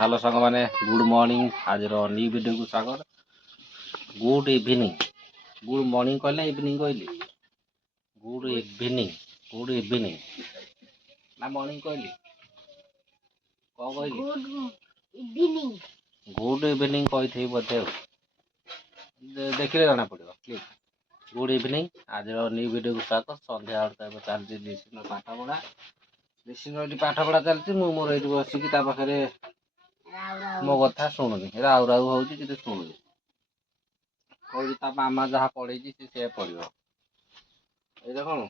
Hello सांग मैंने good morning आज न्यू वीडियो को स्वागत। गुड इवनिंग गुड मॉर्निंग कहले इवनिंग कहली गुड इवनिंग ना मॉर्निंग कहली कौन कहली गुड इवनिंग कही बोधे देखिले जाना पड़ो क्लिक गुड इवनिंग आज न्यू वीडियो को स्वागत। संध्या चलती लिसिन पाठ पढ़ा लिसिन पाठ पढ़ा चलती मोर ये बसिकी पाखे मो कथा शुणुनी राउ राउ हो शुणुनी कही मामा जहाँ पढ़े सी पढ़ो ये कौन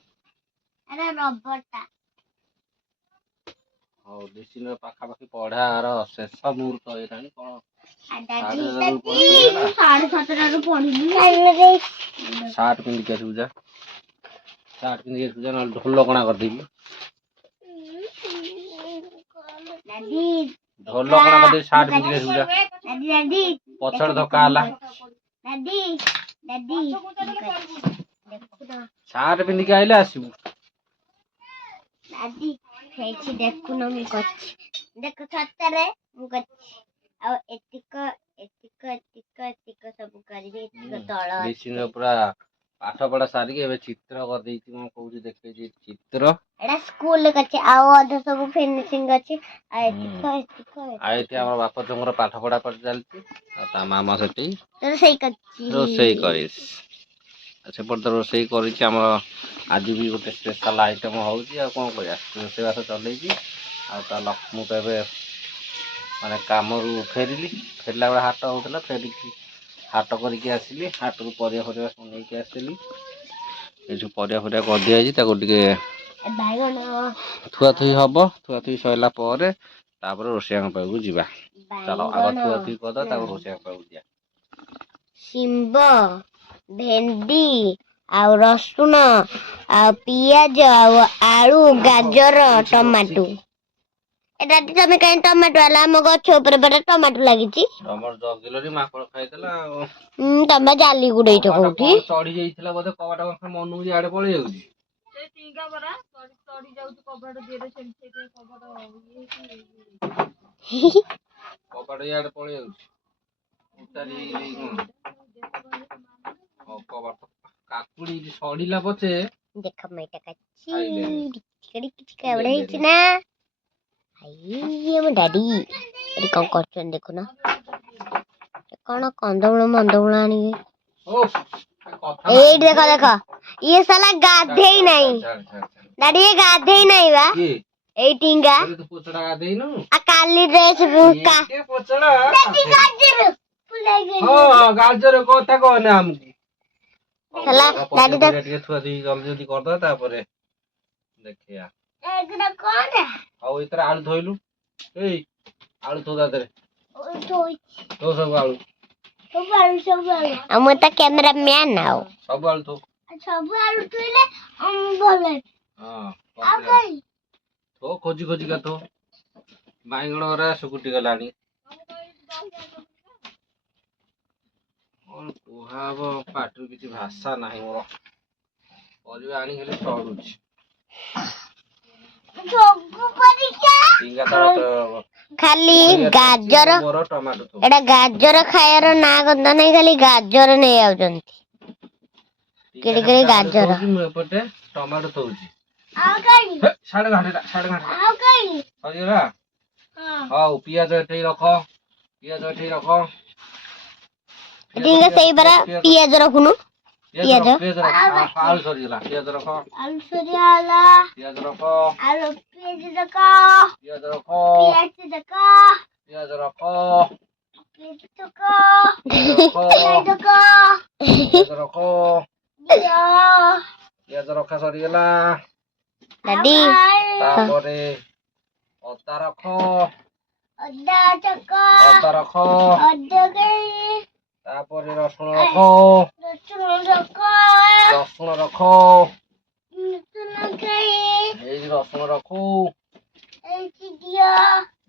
हौ लिसिन पाखापाखि पढ़ार शेष मुहूर्त होगा कौन सार्ट पिंधिक आसुजा सार्ट पिंधिक आसुजा ना ढोल कणा करदेवी ढोल कणा कर सार्ट पिंधिक आसुजा पछड़ धक्का हला सार्ट पिंधिक आइले आसबू देखुन देख सतरे सब कर पूरा पाठ पढ़ा सारिक चित्र कर कौन देखे चित्र एटा स्कूल कच्चे आउ अध सब फिनिशिंग अछि आइते हमर बापा जोंगर पाठ पढ़ा पर चलती ता मामा सेठी रोसई कच्ची रोसई करिस अच्छा पर तो रोसई करिछि हम आज भी गोटे स्पेशल आइटम होउछि आ कोन करिया रोसई बास चलैछि आ ता लक्ष्मी तो एबे माने काम रु फेरला बेला हाट होतला फेरिकी हाट करके आसिली हाट रु परिया फरिया सुनै के आसिली ए जो परिया फरिया कर दिया जी ताको टिके थुआ थुई हबो थुआ थुई सइला परे तापर रोसैया पाखु जीवा चलो आगे थुआ थुई कर दो तापर रोसैया पाखु जिया शिम्बो भेंडी आ रसुन आ पियाज आ आलू गाजर टमाटो एटा तमे कहीं टमाटो वाला हम गछ ऊपर बेटा टमाटो लागिची हमर जगिलोरी माकड़ खाइतला तमे जाली गुडै तो कोठी चढ़ी जाइतला बोधे कबाटा बखा मनु जी आडे पळै जाउची से टिंगा बरा चढ़ी जाउची कबाड़ दिरे सेंथे के कबाड़ कबाटा आडे पळै जाउची उतारी ओ कबाटा काकुड़ी सड़ीला पछे देख मैटा कच्ची टिकड़ी किचका बडे हिची ना ये डैडी एडी कौन करछन देखो ना कौन कंदमुळ मंदमुळ आनी ओ ए देखो देखो ये साला गाधे ही नहीं डैडी ये गाधे ही नहीं बा ए टिंगा तू पोचड़ा गाधे नु आ काली ड्रेस का के पोचड़ा डैडी गाजर फुलाई गई हां गाजर कोथा कहने हमकी साला डैडी देख के थुआ दी जल्दी कर दो तापरे देखिया एगरा कौन है आउ इतरा आलू धोइलु ए आलू थो दादरे तो सब आलू हम त कैमरा मैन आओ सब आलू थो तोइले हम बोले हां आ गई तो खोजी खोजी का तो बाइगण रा सुकुटी गलानी और कुहाब पाटू किछि भाषा नाही मोर परिवा आनी हेले सडुछि खाली गाजर एटा गाजर खायर ना गंदा नहीं खाली गाजर नहीं आउजंती केड़ी केड़ी गाजर एपटे टमाटो तोउछि आ गई साढ़े घाटे आ गई सरियला हां पियाज एठै रखो ठीक सही बरा पियाज रखुनु पियाज आलू सरियला पियाज रखो आलू सरियाला पियाज रखो आलू पियाज रखो पियाज रखो पियाज रखो पियाज रखा सरियला दादी तापरे अदा रखो तापरे रसुण रखो रसुण रखो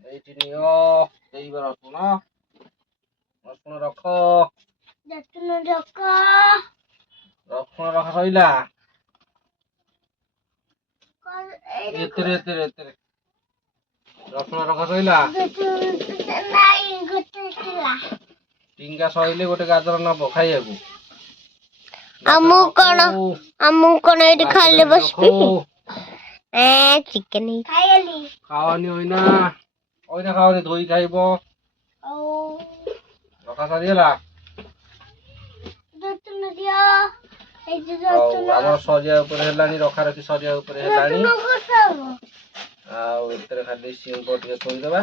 एइटी नियो देइबा रसुण रखो रखा सइला ଏଥିରେ ଏଥିରେ ଏଥିରେ ରସୁଣ ରଖା ସଇଲା। ଟିଙ୍ଗା ସଇଲେ ଗୋଟେ ଗାଜର ନବ ଖାଇବାକୁ। ଆମକୁ କଣ ଏଇଠି ଖାଇଲେ ବସିବି? ଚିକେନ ଖାওয়ানি ଅଇନା ଖାওয়ানি ଧୋଇ ଖାଇବ। ରଖା ସରିଗଲା। ଆମର ସରିବା ଉପରେ ହେଲାଣି, ରଖା ରଖି ସରିବା ଉପରେ ହେଲାଣି। ଆଉ ଏଥିରେ ଖାଲି ଶିମ୍ବ ଟିକେ ଥୋଇଦବା।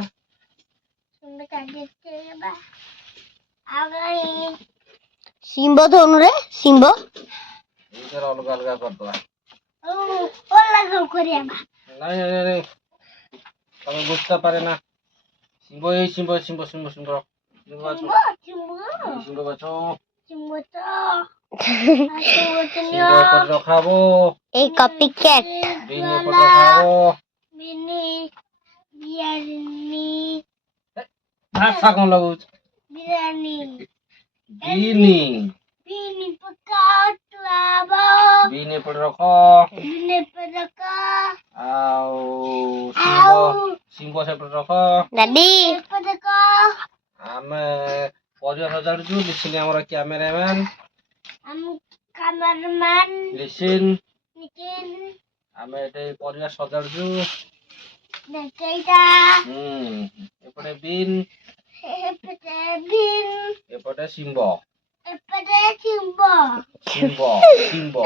ଶିମ୍ବ ଥୋଉନୁ ରେ, ଶିମ୍ବ ଏଇଥିରେ ଅଲଗା ଅଲଗା କରିଦବା। ନାଇଁ ତମେ ବୁଝତେ ପାରେ ନା। ଶିମ୍ବ ଏଇ ଶିମ୍ବ ଶିମ୍ବ ଶିମ୍ବ ଶିମ୍ବ ଶିମ୍ବ ବାଛ। ଶିମ୍ବ ବାଛ। ଶିମ୍ବ ଏପଟେ ରଖାହବ। এই কপি ক্যাট ବିନ୍ ଏପଟେ ରଖାହବ। ଭାଷା କଣ ଲଗଉଛୁ? ବିନ୍ ଏପଟେ ରଖ। ଆଉ ଶିମ୍ବ ସେପଟେ ରଖ। দাদি ଆମେ ପରିବା ସଜାଡୁଛୁ। ଲିସିନ ଆମର କ୍ୟାମେରାମ୍ୟାନ। ଲିସିନ ଆମେ ଏଠି ପରିବା ସଜାଡୁଛୁ। ଏପଟେ ବିନ୍, ଏପଟେ ଶିମ୍ବ। ଶିମ୍ବ ଶିମ୍ବ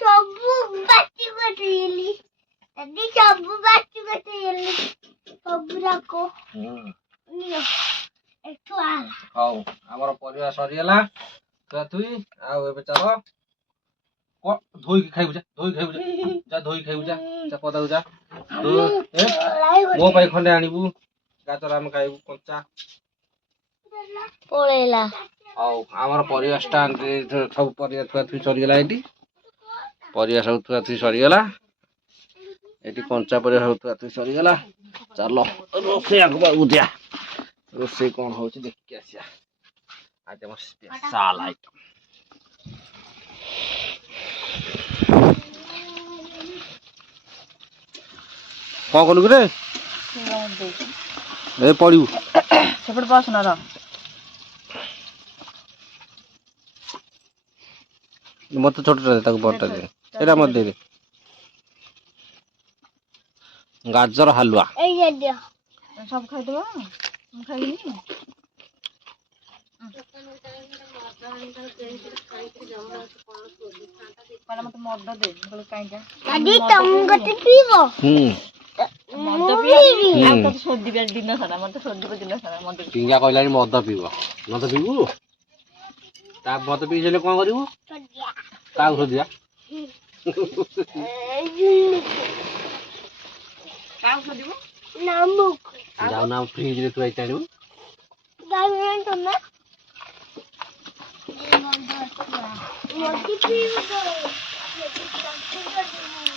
ସବୁ ବାଟି ଗୋଟେଇଲି ଦାଦି, ସବୁ ବାଟି ଗୋଟେଇଲି ସବୁ ଯାକ। ହଉ ଆମର ପରିବା ସରିଗଲା ଥୁଆ ଥୁଇ। ଆଉ ଏବେ ଚାଲ ଧୋଇକି ଖାଇବୁ। ଯା ଧୋଇ ଖାଇବୁ। ଯା ଧୋଇ ଖାଇବୁ। ଯା ପଦାକୁ ଯା। ମୋ ପାଇଁ ଖଣ୍ଡେ ଆଣିବୁ। ଗାଜର ଆମେ ଖାଇବୁ କଞ୍ଚା। ପଳେଇଲା। ହଉ ଆମର ପରିବା ଷ୍ଟାଣ୍ଡ ସବୁ ପରିବା ଥୁଆ ଥୁଇ ସରିଗଲା। ଏଠି ପରିବା ସବୁ ଥୁଆ ଥୁଇ ସରିଗଲା। ଏଠି କଞ୍ଚା ପରିବା ସବୁ ଥୁଆ ଥୁଇ ସରିଗଲା। ଚାଲ ରୋଷେଇ ଆଗକୁ ଯିବା। ରୋଷେଇ କଣ ହଉଛି ଦେଖିକି ଆସିବା। ଆଜି ଆମର ସ୍ପେଶାଲ ଆଇଟମ। କଣ କଲୁ କିରେ? ଏ ପଡିବୁ ସେପଟେ ବସ ନା। ମତେ ଛୋଟଟା ଦେ, ତାକୁ ବଡଟା ଦେ। ଏଇଟା ମତେ ଦେଇଦେ। ଗାଜର ହାଲୁଆ। ସବୁ ଖାଇଦବ। ମୁଁ ଖାଇବିନି। ମତେ ମଦ ଦେ। ଦାଦି ତମେ ଗୋଟେ ପିଇବ? ମଦ ପିଇବି। ଆଉ ତତେ ଶୋଧିବେ ଦିନ ସାରା। ମତେ ଶୋଧିବ ଦିନ ସାରା। ମଦ ଟିଙ୍ଗା କହିଲାଣି ମଦ ପିଇବ। ମଦ ପିଇବୁ? ତା ମଦ ପିଇ ସାରିଲେ କଣ କରିବୁ? କାହାକୁ ଶୋଧିବା? କାହାକୁ ଶୋଧିବୁ? ଯାଉନା ଫ୍ରିଜରେ ଥୁଆ ହେଇଛି ଆଣିବୁ।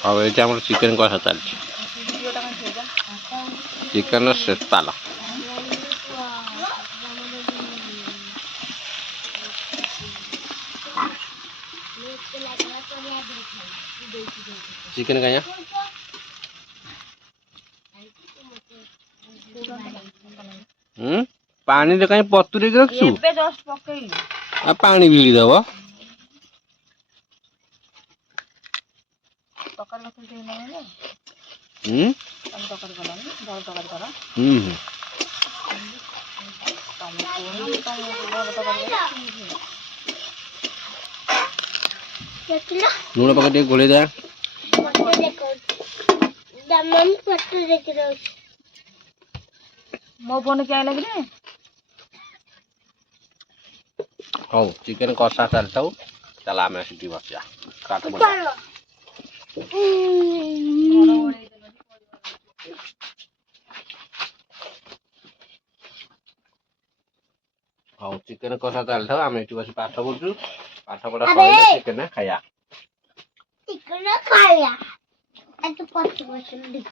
ଆଉ ଏଇଠି ଆମର ଚିକେନ କଷା ଚାଲିଛି। Chicken special. ଚିକେନ କାଇଁଆ ପାଣିରେ କାଇଁ ବତୁରେଇକି ରଖିଛୁ? ଏବେ ଜଷ୍ଟ ପକେଇଲି। ଆଉ ପାଣି ଭିଡ଼ି ଦବ। ତରକାରୀ ରଖି ଦେଇ ନହେଲେ। ତମେ ତରକାରୀ କଲନି। ଭଲ ତରକାରୀ କର। ଲୁଣ ପକେଇ ଟିକେ ଗୋଳେଇ ଦେ। ମୋ ଫୋନ କିଏ ଆଇଲା କିରେ? ହଉ ଚିକେନ କଷା ଚାଲିଥାଉ। ଚାଲ ଆମେ ସେଠି ବସିବା। କାଠ ହଉ ଚିକେନ କଷା ଚାଲିଥାଉ। ଆମେ ଏଠି ବସି ପାଠ ପଢୁଛୁ। ପାଠ ପଢା ସରିଲେ ଚିକେନ ଖାଇବା।